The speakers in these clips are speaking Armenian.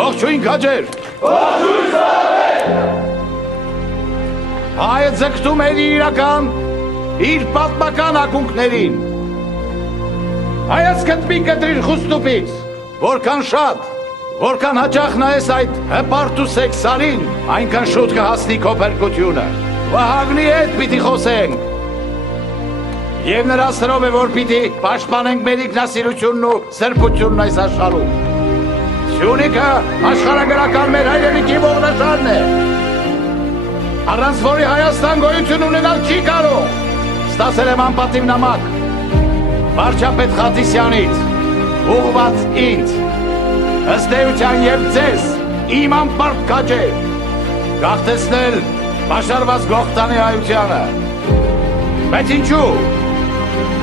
Ողջույն քաջեր։ Ողջույն սարավեր։ Հայը ձգտում էր իրական իր պատմական ակունքներին։ Հայացքդ մի կտրիր խուստուպից, որքան շատ, որքան հաճախ նայես այդ հպարտ ու սեքսարին, այնքան շուտ կհասնի քո փրկությունը։ Վահագնի հետ պիտի խոսենք։ Եվ նրա սրով է, որ պիտի պաշտպանենք մեր ինքնասիրությունն ու սրբությունն այս աշխարհում։ Սյունիքը աշխարհագրական մեր հայրենիքի ողնաշարն է, առանց որի Հայաստան գոյություն ունենալ չի կարող։ Ստացել եմ անպատիվ նամակ վարչապետ Խաչիսյանից, ուղղված ինձ, ըստ էության և ձեզ, իմ անպարտ քաջեր, գաղթեցնել պաշարված Գողթանի հայությանը։ Բայց ինչու՞,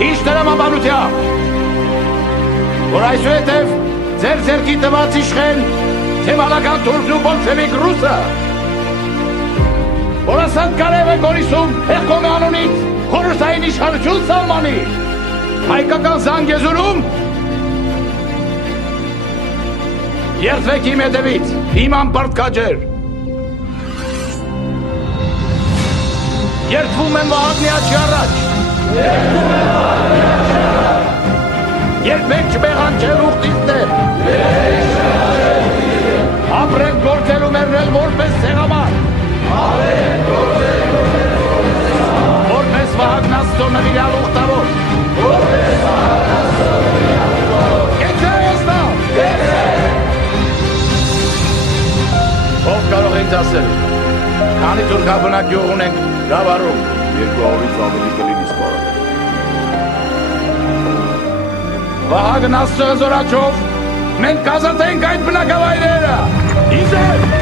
ինչ տրամաբանությամբ, որ այսուհետև ձեր ձեռքի տված իշխեն թեմալական թուրքն ու բոլշևիկ ռուսը, որ ասանք կարև է գորիսում հեղկոմի անունից խորհրդային իշխանություն սահմանի, հայկական Զանգեզուրում երդվեք իմ հետևից, իմ անպարտ քաջեր։ Երդվում եմ Վահագնի աչքի առաջ։ Երբեք չմեղանչել ուխտիստներ։ Ապրենք գործելու մերնել որպես սեղամար։ Որպես Վահագն Աստծո նվիրյալ ուխտավոր։ Կեցե Հայաստան։ Ով կարող ինձ ասել, քանի թուրքաբնակ գյուղ ունենք Գավառում, 200-ից ավելի կլինի սպորը։ Վահագն Աստծո հզորաչով մենք կազատենք այդ բնակավայրերը։ Իզեր։